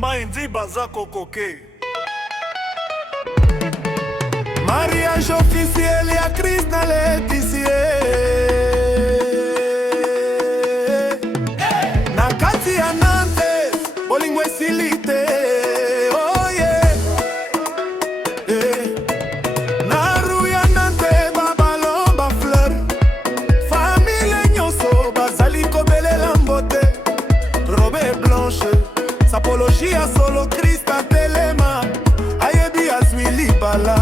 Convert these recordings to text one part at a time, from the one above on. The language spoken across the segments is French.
Maindi baza kokoke. Mariage officiel ya Chris na Laetitia. Na kati ya Nantes, bolingo esilite. Oh yeah. Na rue ya Nantes, babalomba fleur. Famille nyonso bazali kobelela mbote. Robe blanche, sapologie solo Christa telema. Ayebi azwi libala.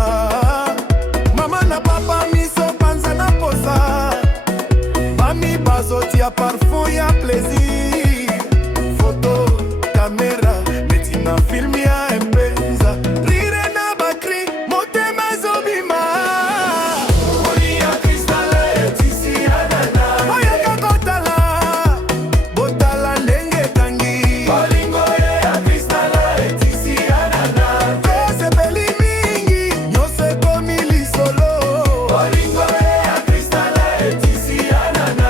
Bazotia parfum ya plaisir. Photo, caméra, metina film ya empenza. Rire na bakri, motema zobima. Oli ya Cristal Laetitia nana. Oya kakotala, botala ndenge tangi. Bolingo ya Cristal Laetitia nana. Kose peli mingi, nyose komi lisolo. Bolingo ya Cristal Laetitia nana.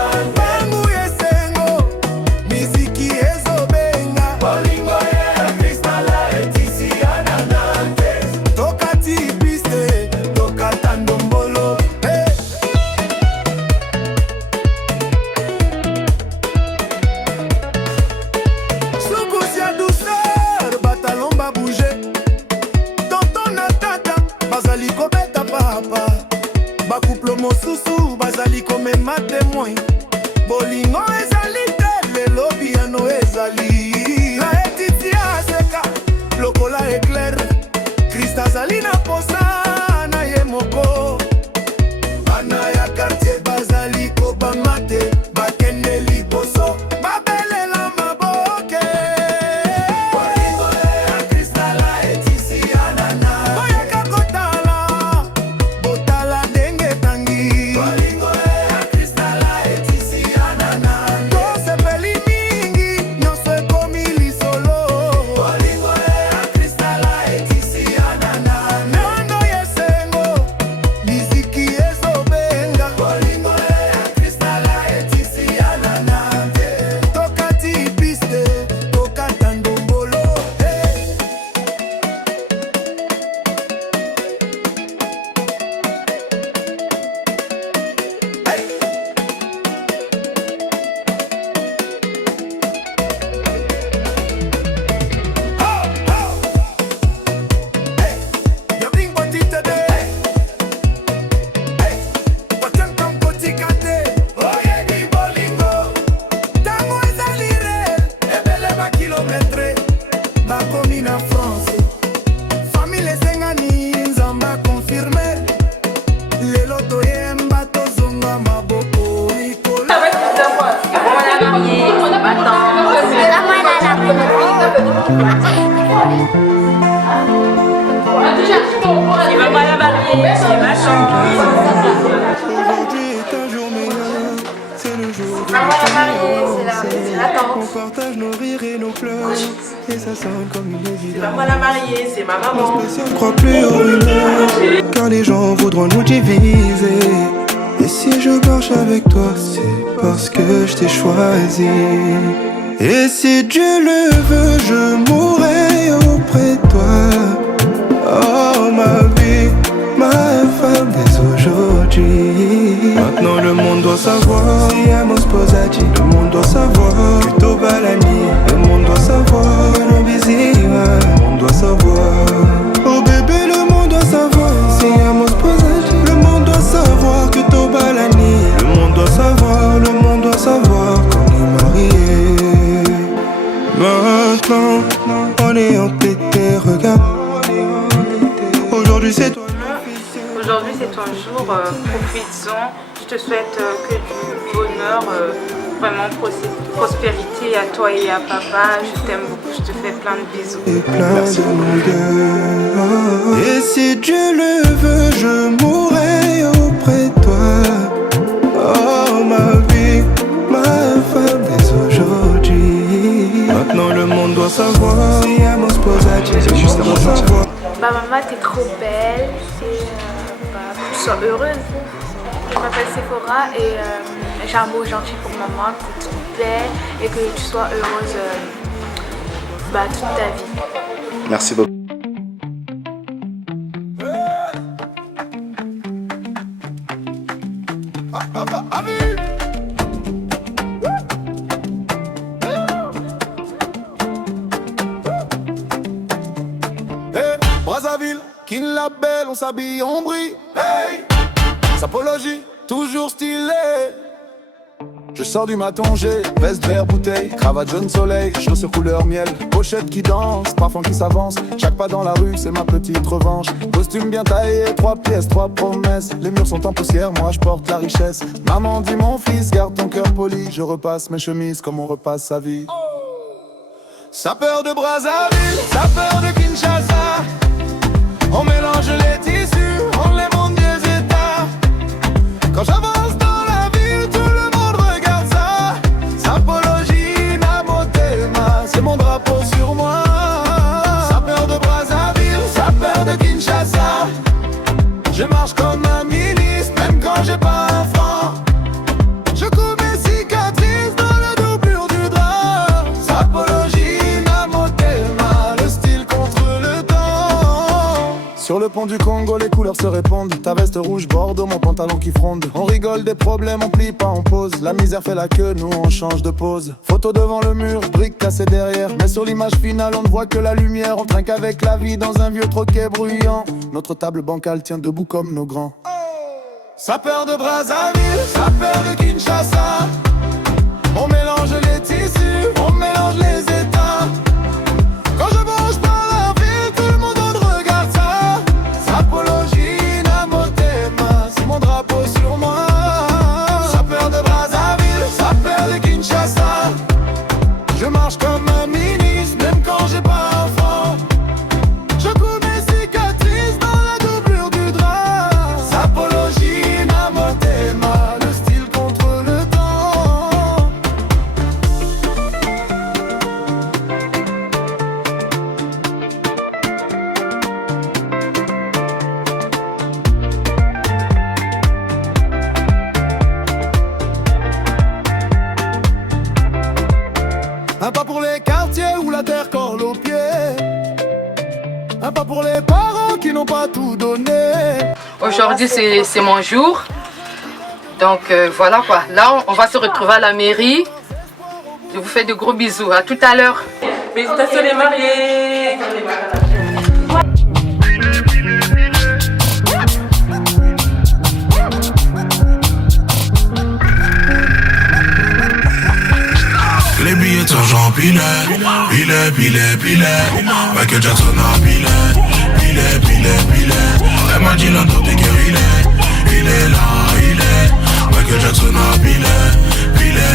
Couple mosusu bazali comme ma témoin. Bolingo ezali te lelo piano ezali. Laetitia seka lokola éclair. Christa zali na posa na ye moko. Bana ya quartier bazali kobama te bakende liboso. Babelela maboke. Bolingo ya Christa Laetitia nana. Oya kakotala botala ndenge tangi. Bolingo ya Christa Laetitia nana. Kose peli mingi nyonso ekomi lisolo. Bolingo ya Christa Laetitia nana. Nando yesengo miziki ezobenga. Bolingo ya Christa Laetitia nana. Tokati piste tokata ndombolo. You bring body today. Watching from Kotikate. Oh yeah, di bolingo. Tango ezali real. Ebele ba kilometre. Bakomi na France. Famille esengani nzamba confirme. Lelo toyemba tozonga maboko mikolo. Il va pas la marier, c'est ma chance. Aujourd'hui est un jour meilleur, c'est le jour de on partage nos rires et nos pleurs, et ça sonne comme une évidence. C'est pas la mariée, c'est ma maman. Spécial, crois plus aux rumeurs, car les gens voudront nous diviser. Et si je marche avec toi, c'est parce que je t'ai choisi. Et si Dieu le veut, je mourrai auprès de toi. Oh ma vie, ma femme dès aujourd'hui. Maintenant le monde doit savoir. Siamo sposati, le monde doit savoir. Plutôt Balani, le monde doit savoir. Non visiva, le monde doit savoir. Oh bébé, le monde doit savoir. Siamo sposati, le monde doit savoir. Plutôt Balani, le monde doit savoir. Le monde doit savoir qu'on est mariés. Maintenant, on est entêtés, regarde. Aujourd'hui c'est ton jour, profites-en. Je te souhaite que du bonheur, vraiment prospérité à toi et à papa. Je t'aime beaucoup, je te fais plein de bisous. Et plein de longueur. Et si Dieu le veut, je mourrai auprès de toi. Oh ma vie, ma femme dès aujourd'hui. Maintenant le monde doit savoir. Siamo sposati, le monde doit savoir. Bah maman, t'es trop belle et que tu sois heureuse. Je m'appelle Sephora et j'ai un mot gentil pour maman, que tu es belle et que tu sois heureuse toute ta vie. Merci beaucoup. Brazzaville, Kin la belle, on s'habille, on brille. Hey, Sapologie, toujours stylé. Je sors du maton, j'ai veste vert bouteille, cravate jaune soleil, chaussures couleur miel, pochette qui danse, parfum qui s'avance. Chaque pas dans la rue, c'est ma petite revanche. Costume bien taillé, 3 pièces, 3 promesses. Les murs sont en poussière, moi je porte la richesse. Maman dit mon fils, garde ton cœur poli. Je repasse mes chemises comme on repasse sa vie. Sapeur de Brazzaville, sapeur de Kinshasa. On mélange les tissus, on les monte des états. Quand j'avance dans la ville, tout le monde regarde ça. Sapologie, Namotema, c'est mon drapeau sur moi. Sapeur de Brazzaville, sapeur de Kinshasa. Je marche comme un ministre, même quand j'ai pas un franc. Je coupe mes cicatrices dans la doublure du drap. Sapologie, Namotema, le style contre le temps. Sur le pont du Congo, les couleurs se répondent. Ta veste rouge, Bordeaux, mon pantalon qui fronde. On rigole des problèmes, on plie pas, on pose. La misère fait la queue, nous on change de pose. Photo devant le mur, briques cassées derrière. Mais sur l'image finale, on ne voit que la lumière. On trinque avec la vie dans un vieux troquet bruyant. Notre table bancale tient debout comme nos grands. Sapeur de Brazzaville, sapeur de Kinshasa. On mélange les tissus, on mélange les états. Quand je bouge par la ville, tout le monde regarde ça. Sapologie, Namotema, c'est mon drapeau sur moi. Sapeur de Brazzaville, sapeur de Kinshasa. Je marche comme un ministre, même quand j'ai pas un franc. Je coupe mes cicatrices dans la doublure du drap. Sapologie, Namotema, le style contre le temps. Un pas pour les quartiers où la terre colle aux pieds. Un pas pour les parents qui n'ont pas tout donné. Aujourd'hui c'est mon jour. Donc voilà quoi. Là on va se retrouver à la mairie. Je vous fais de gros bisous. À tout à l'heure. Félicitations les mariés. Les billets d'argent pilés, pilés, pilés, pilés. Michael Jackson a pilé, pilé. Elle m'a dit l'un d'autres que il est là, il est. Michael Jackson a pilé, pilé.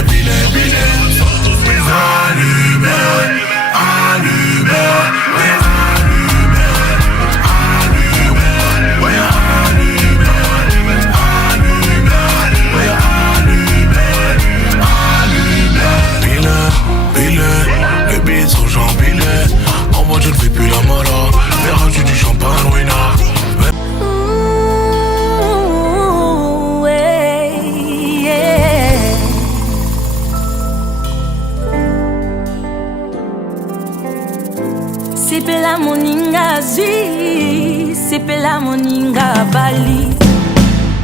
Allumé, allumé, ouais, allumé, allumé, ouais, allumé, allumé, ouais, allumé. Les beats sont j'empilés. En mode je ne fais plus la mala. Verras-tu du champagne, ruinard. Sepela moninga zwi, sepela moninga bali.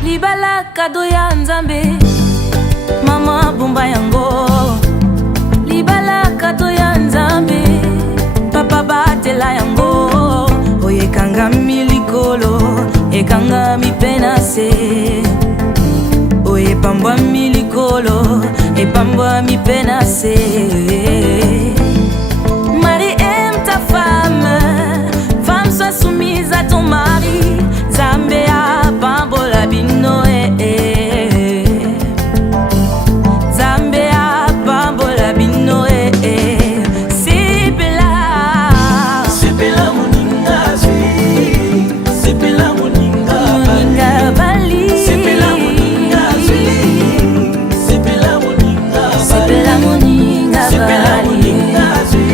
Libala kado ya Nzambe, mama bomba yango. Libala kado ya Nzambe, papa batela yango. Oye kanga milikolo, ekanga mipenase. Oye pambwa milikolo, epambwa mipenase. Marie aime ta femme, femme sois soumise à ton mari. Zambea pambola bino Zambea pambola bino Sepela moninga zwi, sepela moninga bali. Sepela moninga zwi, sepela moninga bali. Sepela moninga zwi,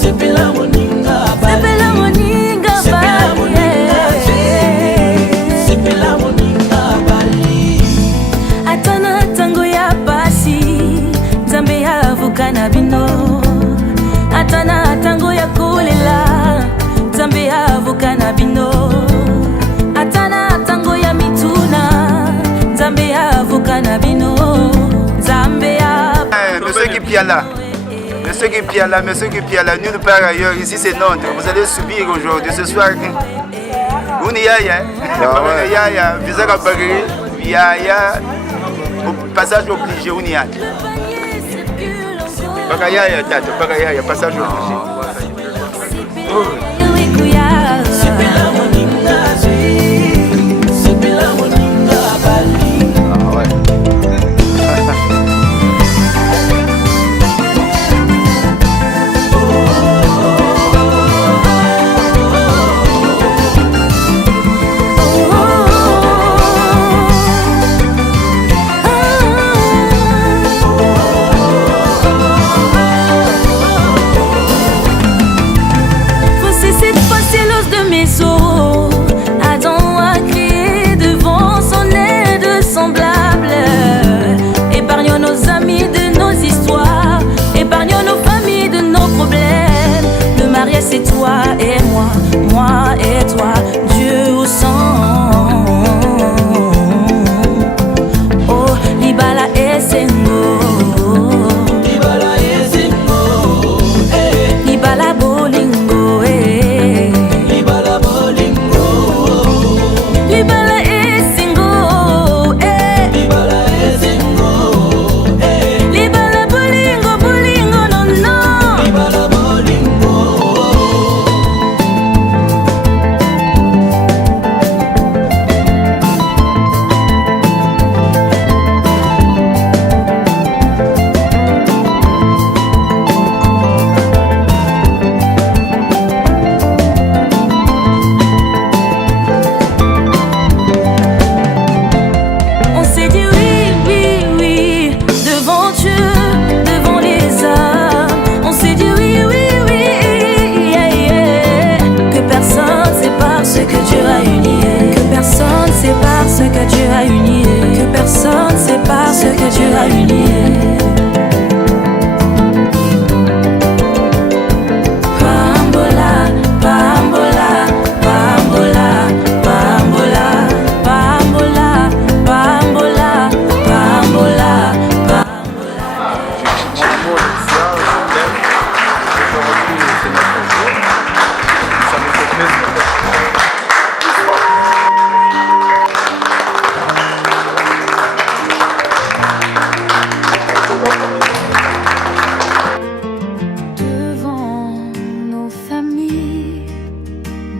sepela moninga bali. Sepela moninga bali. Sepela moninga bali. Atana tango ya pasi, Nzambe ya vuka na bino. Atana bavuka na bino Nzambe ya Monsieur Kipiala, Monsieur Kipiala, Monsieur Kipiala, nulle part ailleurs, ici c'est Nantes, vous allez subir aujourd'hui, ce soir. Ouniyaya, Ouniyaya, Visaka Bagri, Yaya, passage obligé, Ouniyaya. Bagayaya, Tato, Bagayaya, passage obligé. C'est toi et moi, moi et toi, Dieu au sang. Oh, Libala et Sengo, Libala et Sengo, Libala Bolingo, Libala Bolingo, Libala et Sengo, Libala et Sengo, Libala Bolingo, Bolingo, non, non, Libala Bolingo.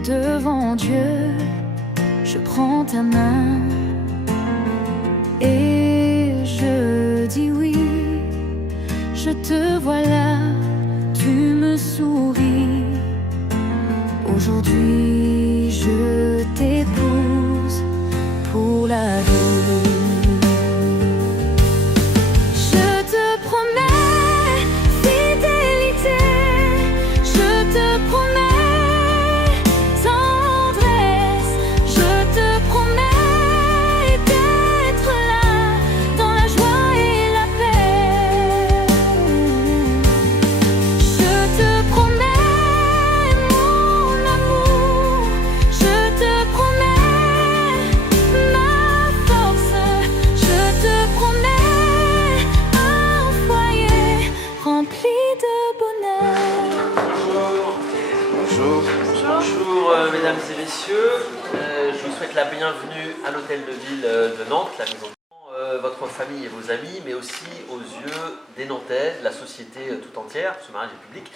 Devant Dieu, je prends ta main et je dis oui. Je te vois là, tu me souris. Aujourd'hui, je t'épouse pour la vie. Je te promets fidélité, je te promets. Mesdames et messieurs, je vous souhaite la bienvenue à l'hôtel de ville de Nantes, la maison de votre famille et vos amis, mais aussi aux yeux des Nantais, de la société tout entière, ce mariage est public.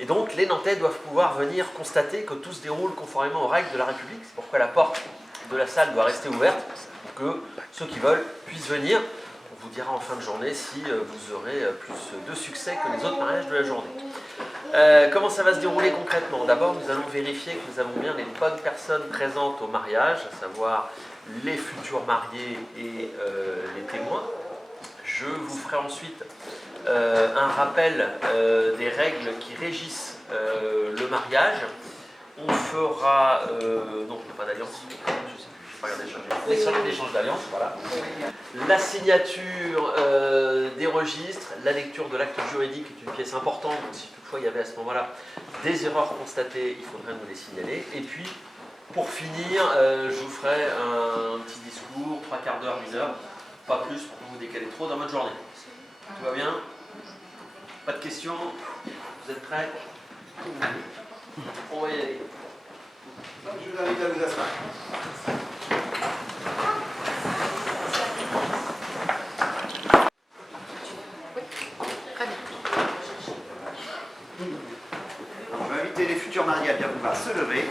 Et donc les Nantais doivent pouvoir venir constater que tout se déroule conformément aux règles de la République. C'est pourquoi la porte de la salle doit rester ouverte pour que ceux qui veulent puissent venir. On vous dira en fin de journée si vous aurez plus de succès que les autres mariages de la journée. Comment ça va se dérouler concrètement? D'abord, nous allons vérifier que nous avons bien les bonnes personnes présentes au mariage, à savoir les futurs mariés et les témoins. Je vous ferai ensuite un rappel des règles qui régissent le mariage. On fera, non, pas d'alliance, je sais plus. L'échange d'alliance, voilà. La signature des registres, la lecture de l'acte juridique est une pièce importante, donc si toutefois il y avait à ce moment-là des erreurs constatées, il faudrait nous les signaler. Et puis, pour finir, je vous ferai un petit discours, 3 quarts d'heure, 1 heure, pas plus pour que vous décalez trop dans votre journée. Tout va bien? Pas de questions? Vous êtes prêts? On va y aller. Je vous invite à vous asseoir. Je vais inviter les futurs mariés à bien pouvoir se lever.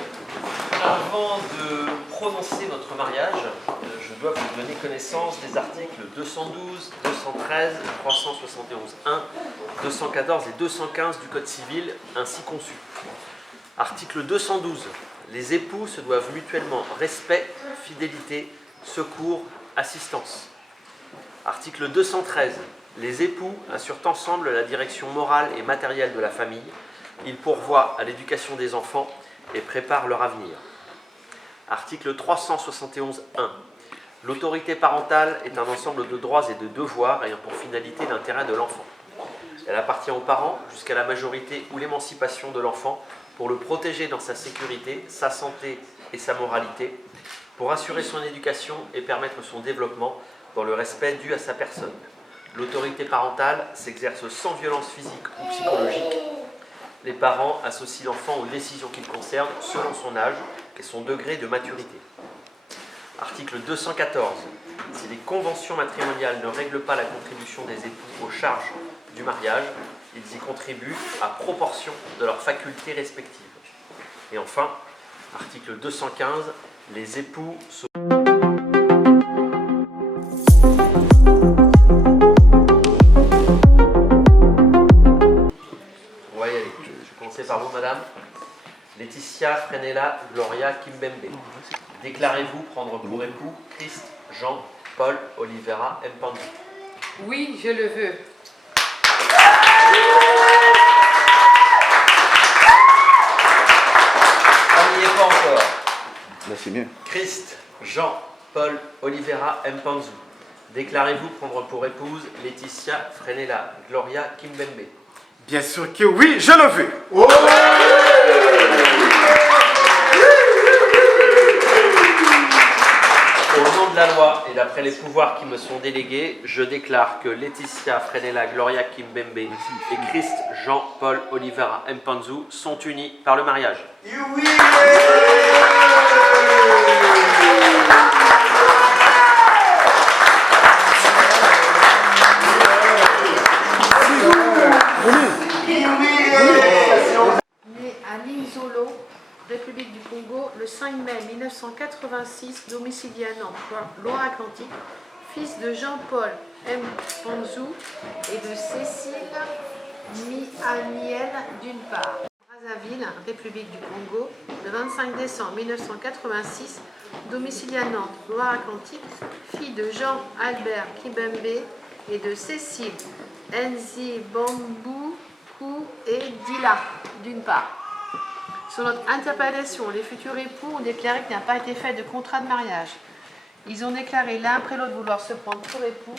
Avant de prononcer votre mariage, je dois vous donner connaissance des articles 212, 213, 371.1, 214 et 215 du Code civil ainsi conçu. Article 212. Les époux se doivent mutuellement respect, fidélité, secours, assistance. Article 213. Les époux assurent ensemble la direction morale et matérielle de la famille. Ils pourvoient à l'éducation des enfants et préparent leur avenir. Article 371.1. L'autorité parentale est un ensemble de droits et de devoirs ayant pour finalité l'intérêt de l'enfant. Elle appartient aux parents jusqu'à la majorité ou l'émancipation de l'enfant pour le protéger dans sa sécurité, sa santé et sa moralité, pour assurer son éducation et permettre son développement dans le respect dû à sa personne. L'autorité parentale s'exerce sans violence physique ou psychologique. Les parents associent l'enfant aux décisions qu'il concerne selon son âge et son degré de maturité. Article 214. Si les conventions matrimoniales ne règlent pas la contribution des époux aux charges du mariage, ils y contribuent à proportion de leurs facultés respectives. Et enfin, article 215. Les époux se... Par vous, madame. Laetitia Frenella Gloria Kimbembe. Déclarez-vous prendre pour époux Christ Jean Paul Oliveira Mpanzu? Oui, je le veux. On n'y est pas encore. Là, c'est mieux. Christ Jean Paul Oliveira Mpanzu. Déclarez-vous prendre pour épouse Laetitia Frenella Gloria Kimbembe? Bien sûr que oui, je le veux. Oh! Au nom de la loi et d'après les pouvoirs qui me sont délégués, je déclare que Laetitia Frenella Gloria Kimbembe et Christ Jean-Paul Oliveira Mpanzu sont unis par le mariage. Oui. Né à Linzolo, République du Congo, le 5 mai 1986, domicilié à Nantes, Loire-Atlantique, fils de Jean-Paul Mpanzu et de Cécile Mianiel d'une part. Brazzaville, République du Congo, le 25 décembre 1986, domicilié à Nantes, Loire-Atlantique, fille de Jean-Albert Kimbembe et de Cécile Nzibambu et Dila, d'une part. Sur notre interpellation, les futurs époux ont déclaré qu'il n'a pas été fait de contrat de mariage. Ils ont déclaré l'un après l'autre vouloir se prendre pour époux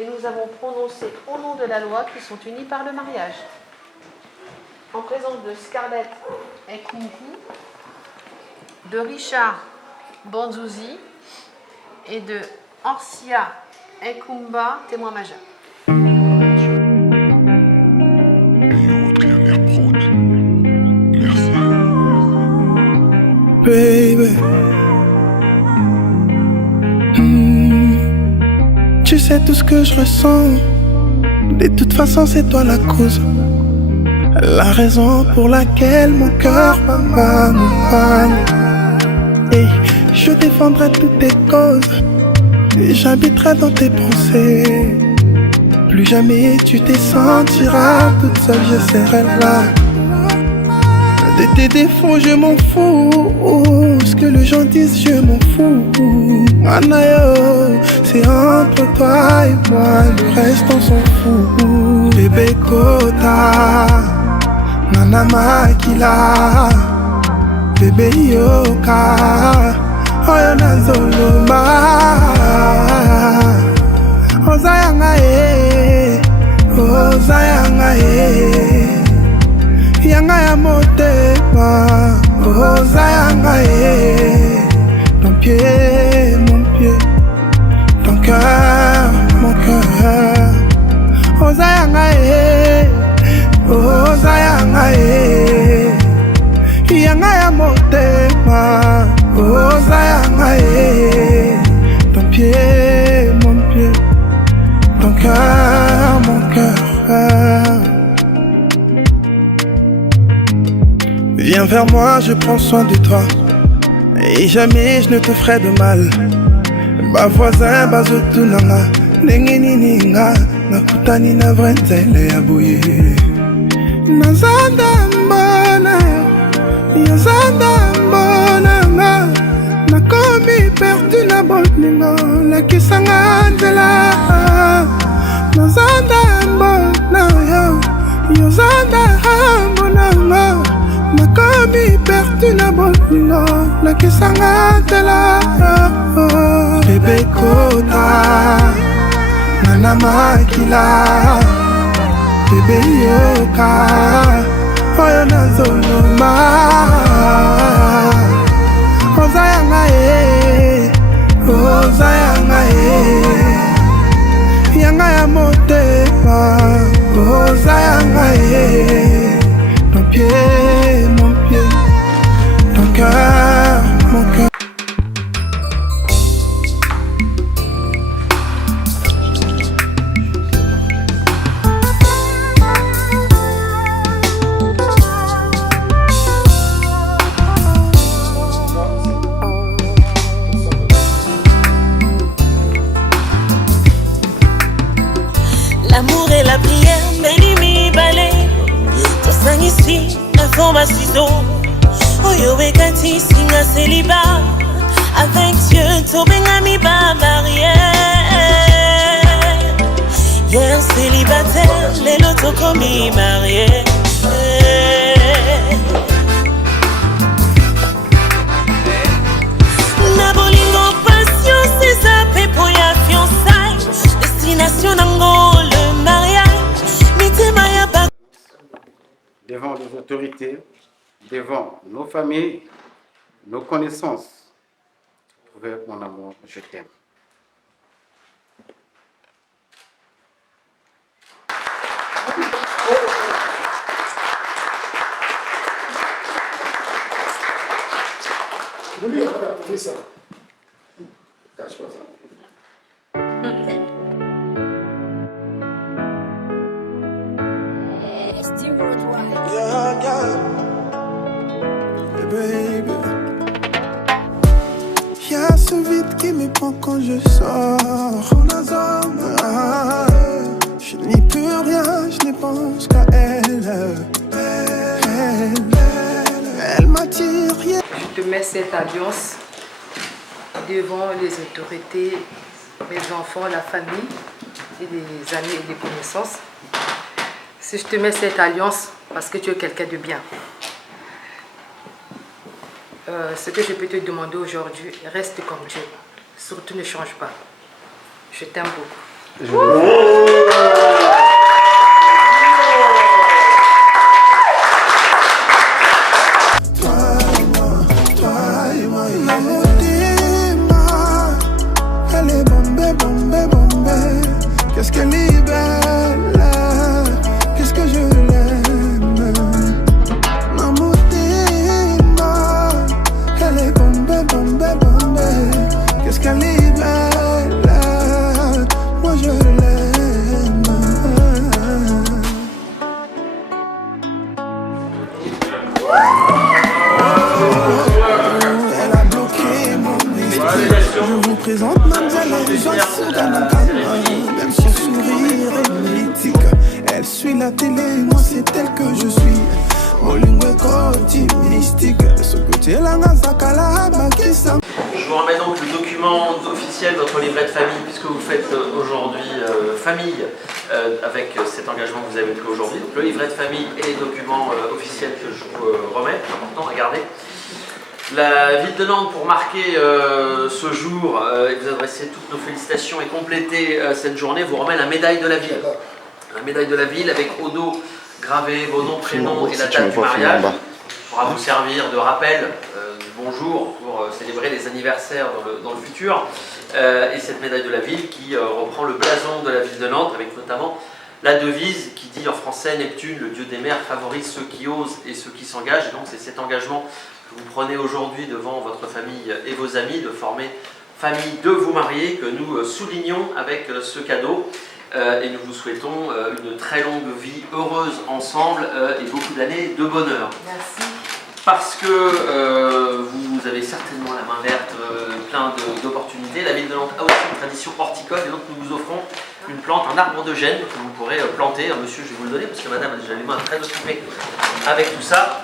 et nous avons prononcé au nom de la loi qu'ils sont unis par le mariage. En présence de Scarlett Ekunku, de Richard Banzouzi et de Orsia Ekumba, témoin majeur. Baby, tu sais tout ce que je ressens. De toute façon, c'est toi la cause, la raison pour laquelle mon cœur bat. Et je défendrai toutes tes causes et j'habiterai dans tes pensées. Plus jamais tu te sentiras toute seule, je serai là. De tes défauts, je m'en fous. Ce que les gens disent, je m'en fous. Anayo, c'est entre toi et moi, le reste on s'en fout. Bébé Kota, Nana Makila, bébé Yoka, Oyona Zoloma, Ozayanga Ozayanga Yanga ya motema, Ozayanga ton pied, mon pied, ton cœur. Viens vers moi, je prends soin de toi. Et jamais je ne te ferai de mal. Ba voisin, bazotunanga. Nengeni ninga, nakutani na vrenzele ya boye. Nazanda mbona, yazanda mbona nga. Nakomi perdu na boningo, lakisanga nzela. Nazanda mbona yo, yazanda mbona nga. Nakomi perdu na boningo, lakisanga nzela. Bébé kota, nana makila. Bébé yoka, oyo nazoloma. Ozayanga ozayanga yanga ya motema. Ozayanga ton pied, mon pied, ton cœur, mon cœur. L'amour et la prière, Benimi Balé. Tosan ici, information. Oyo Bekati, Singa Célibat. Avec Dieu, Tobengami ba barrière. Y'a un célibataire, les lotos commis mariés. Nabolingo passion, c'est ça, pour ya fiançailles. Destination d'Ango, le mariage. Devant les autorités, devant nos familles, nos connaissances, prouver mon amour, je t'aime. Baby, y'a ce vide qui me prend quand je sors. Ah, je n'y peux rien, je ne pense qu'à elle. Elle m'attire rien. Je te mets cette alliance devant les autorités, mes enfants, la famille et les amis et les connaissances. Si je te mets cette alliance parce que tu es quelqu'un de bien. Ce que je peux te demander aujourd'hui, reste comme tu es. Surtout ne change pas. Je t'aime beaucoup. Elle est bombée, bombée, bombée. Qu'est-ce qu'elle est belle, qu'est-ce que je l'aime. Elle est bombée, bombée, bombée. Qu'est-ce qu'elle est belle, moi je l'aime. Elle a bloqué mon esprit. Je vous présente Mademoiselle Joyce Ganakama. Même son sourire est mythique. Elle suit la télé, moi c'est elle que je suis. Molingwe Koti mystique. Ce côté-là, Nazakala, Bakisa. Je vous remets donc le document officiel de votre livret de famille, puisque vous faites aujourd'hui famille avec cet engagement que vous avez pris aujourd'hui. Donc le livret de famille et les documents officiels que je vous remets, c'est important à garder. La ville de Nantes, pour marquer ce jour et vous adresser toutes nos félicitations et compléter cette journée, vous remet la médaille de la ville. La médaille de la ville avec au dos gravé vos noms, prénoms et la date du mariage. Pourra vous servir de rappel du bonjour pour célébrer les anniversaires dans le futur. Et cette médaille de la ville qui reprend le blason de la ville de Nantes avec notamment la devise qui dit en français: Neptune, le dieu des mers, favorise ceux qui osent et ceux qui s'engagent. Et donc c'est cet engagement que vous prenez aujourd'hui devant votre famille et vos amis de former famille de vous marier que nous soulignons avec ce cadeau. Et nous vous souhaitons une très longue vie heureuse ensemble et beaucoup d'années de bonheur. Merci. parce que vous avez certainement la main verte, plein d'opportunités. La ville de Nantes a aussi une tradition horticole et donc nous vous offrons une plante, un arbre de gêne que vous pourrez planter. Monsieur, je vais vous le donner parce que madame a déjà les mains très occupées avec tout ça.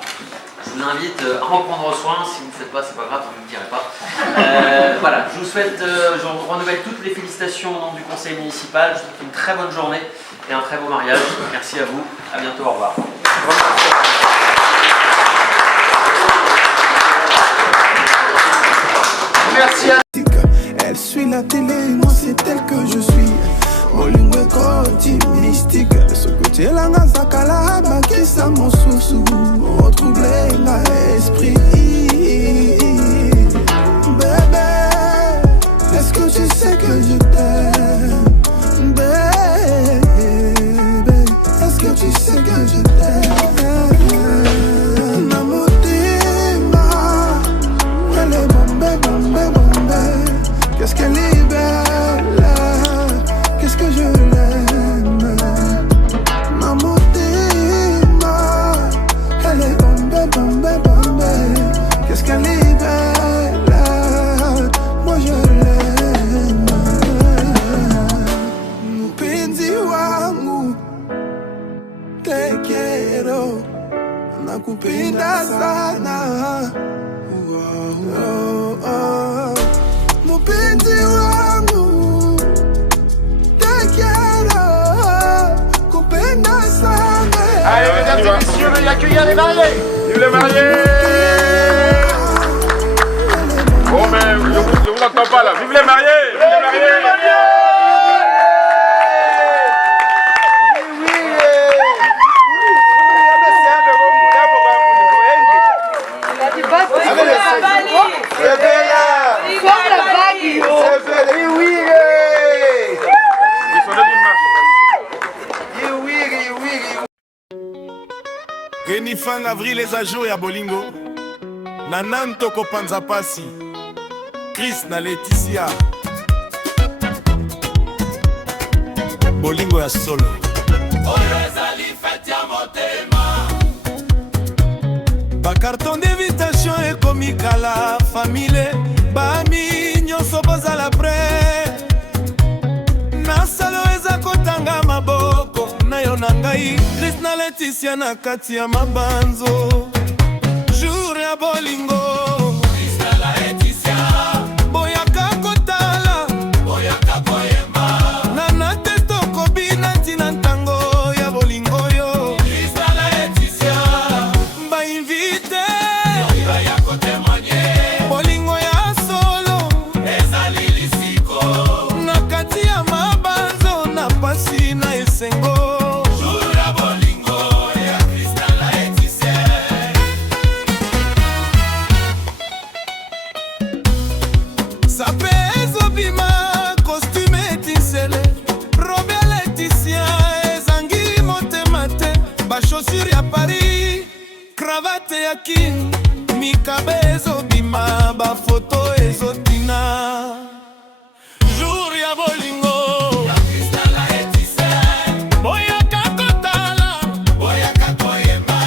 Je vous invite à en prendre soin. Si vous ne le faites pas, c'est pas grave, je ne le dirai pas. Voilà, je vous souhaite, je renouvelle toutes les félicitations au nom du conseil municipal. Je vous souhaite une très bonne journée et un très beau mariage. Merci à vous, à bientôt, au revoir. Merci à... Elle suit la télé, moi c'est elle que je suis. Molingo côté mystique. Ce côté là, Zakala, Bakissa, mon sous-sous. Retrouver l'esprit. Bébé, est-ce que tu sais que je t'aime? Bébé, est-ce que tu sais que je t'aime? Qu'est-ce qu'elle est belle, qu'est-ce que je l'aime. Ma motima, elle est bombée. Qu'est-ce qu'elle est belle, moi je l'aime. Mpenzi wangu, te quiero, nakupenda sana. Mpenzi wangu, te quiero, kupenda sana. Allez, mesdames et messieurs, veuillez accueillir les mariés. Vive les mariés. Oh, mais je vous entends pas là. Vive les mariés. Vive les mariés. Reni fin avril ezajo ya bolingo Nanan toko panza pasi Chris na Laetitia Bolingo ya solo Oyo ezali fete ya motema Bakarton d'invitation ekomi kala famile Bami nyonso bozala pre Nasalo eza kotanga maboko na yo na ngai Chris na Laetitia na kati ya mabanzo Jour ya bolingo Chris na Laetitia Boyaka kotala Boyaka koyemba Nana testo kobina ntina ntango ya bolingo yo Chris na Laetitia Ba invite Yoiba ya kotemanye Bolingo ya solo Ezali lisiko Na kati ya mabanzo na pasi na esengo Chaussure ya Paris, cravate ya king, mikabe ezobima, ba photo ezotina. Jour ya bolingo, ya Chris na Laetitia, boyaka kotala, boyaka koyemba,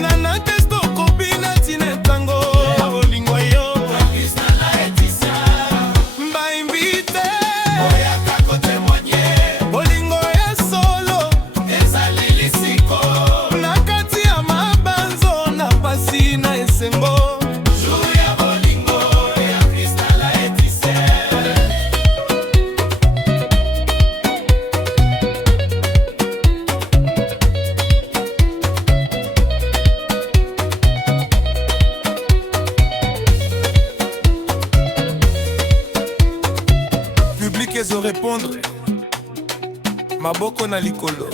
nana testo kobina tine tango, ya bolingo yo, ya Chris na Laetitia, ba invite, boyaka kotemwanye, bolingo ya solo, ezali lisiko. Public ezo répondre maboko na likolo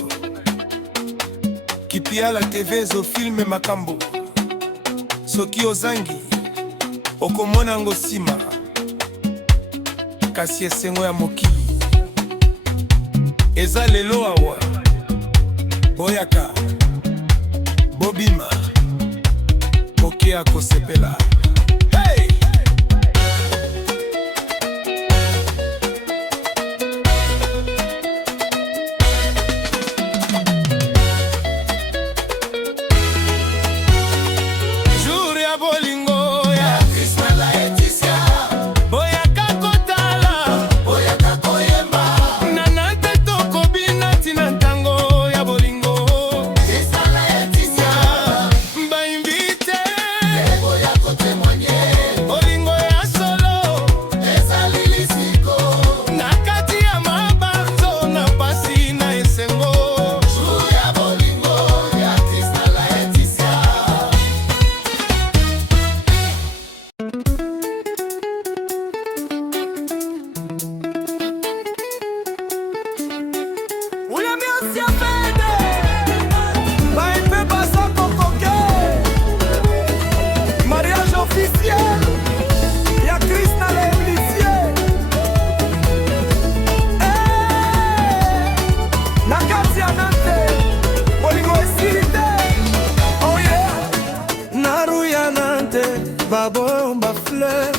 Kipia la TV ezo filme makambo Soki ozangi okomona ngo sima kasi esengo ya mokili eza lelo awa boyaka bobima bokia kosepela hey! Jour ya Mariage officiel, y'a Chris na l'Églisier. Na kati ya Nante, bolingo esilite. Oh yeah. Naru ya Nante, babomba fleur.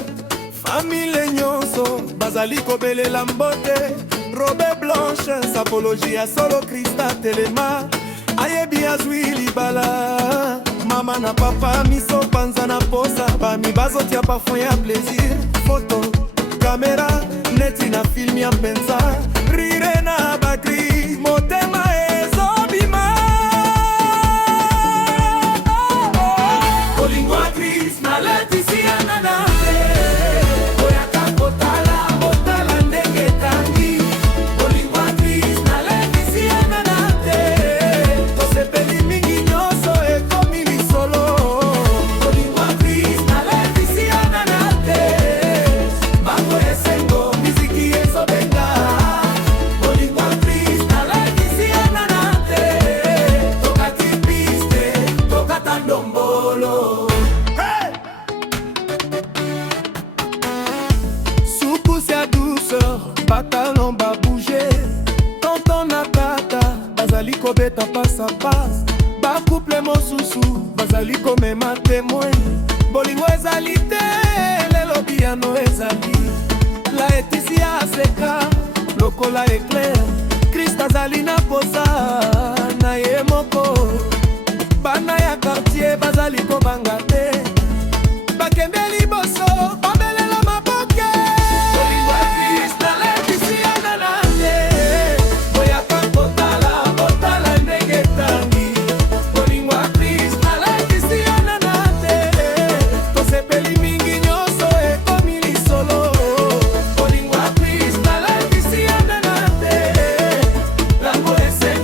Famille nyonso, bazali kobelela mbote. Robe blanche, sapologie ya solo Krista telema. Ayebi azwi libala. Mama na papa miso panza na posa. Bami bazotia parfum ya plaisir. Photo, kamera, neti na film ya mpenza. Rire na bakri, motema ezobima. Bolingo Chris na Leticia na Nante. Oyaka kotala, botala ndenge tangi. Bolingo Chris na Leticia na Nante. Tosepeli mingi nyonso ekomi lisolo. Bolingo Chris na Leticia na Nante. Bango esengo, miziki ezobenga. Bolingo Chris na Leticia na Nante. Tokati piste, tokata ndombolo. Soupousse ya douceur, batalon ba bouger. Tonton na tata, bazali kobeta passe à passe. Ba couple mosusu, bazali komema témoin. Bolingo ezali te, lelo piano ezali. La Leticia aseka, lokola éclair. Christ azali na posa, na ye moko. Bana ya quartier, bazali kobanga te. Bakembeli boso, babelela maboke. Bolingo Chris na Leticia na Nante. Boyaka kotala, botala ndenge tangi. Bolingo Chris na Leticia na Nante. Tosepeli mingi nyonso ekomi lisolo. Bolingo Chris na Leticia na Nante. Lango esengo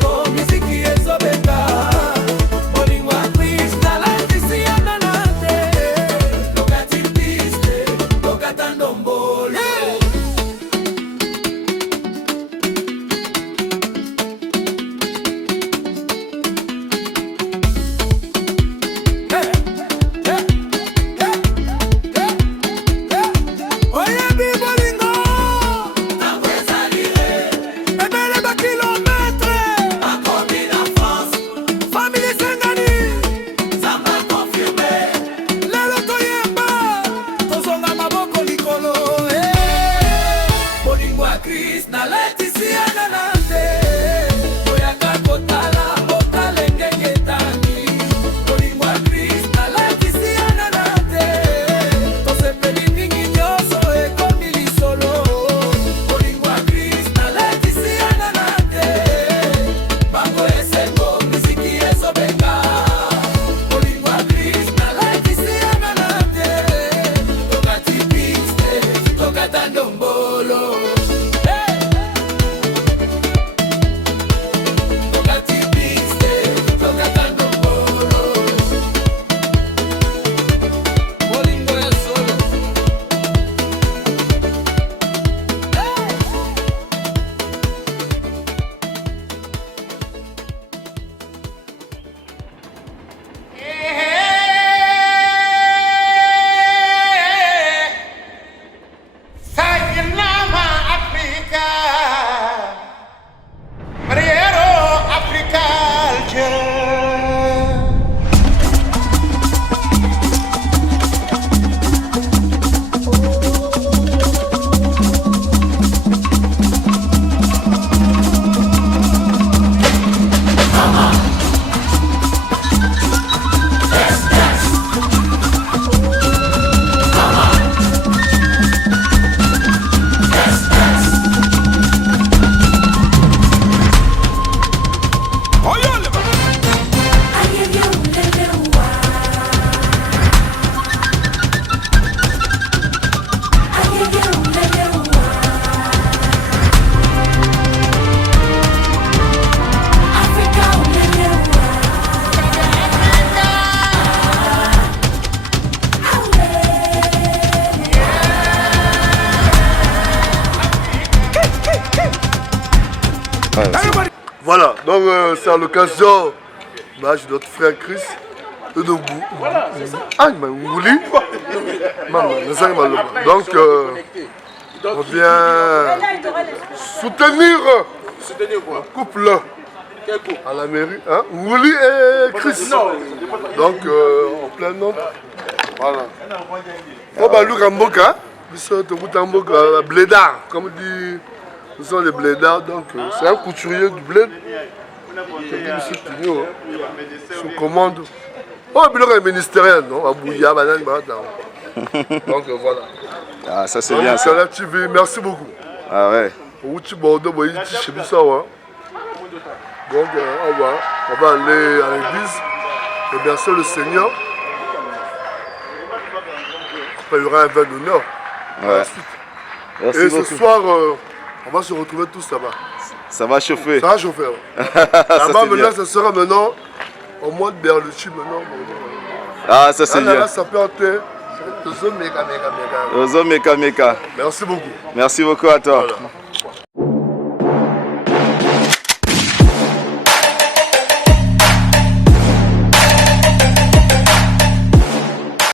Voilà, donc c'est à l'occasion de notre frère Chris et de Ngouli. Donc on vient soutenir le couple à la mairie, hein? Ngouli et Chris. Donc en plein nom. Voilà. On va lui Ramboka, blédard, comme dit, nous sommes les blédards, donc c'est un couturier du bled. Sous commande. Oh, le bureau est ministériel, non? Donc voilà. Ah, ça c'est bien ça. TV, merci beaucoup. Ah ouais. Donc on va aller à l'église, remercier le Seigneur. Après il y aura un vin d'honneur. Ouais. Merci et beaucoup. Ce soir, on va se retrouver tous là-bas. Ça va chauffer. Ça va chauffer. Ouais. Là-bas maintenant, ça sera maintenant au mois de Berlucci maintenant. Ah, ça c'est bien. Ça peut être Ozo Meka Meka. Merci beaucoup. Merci beaucoup à toi. Voilà.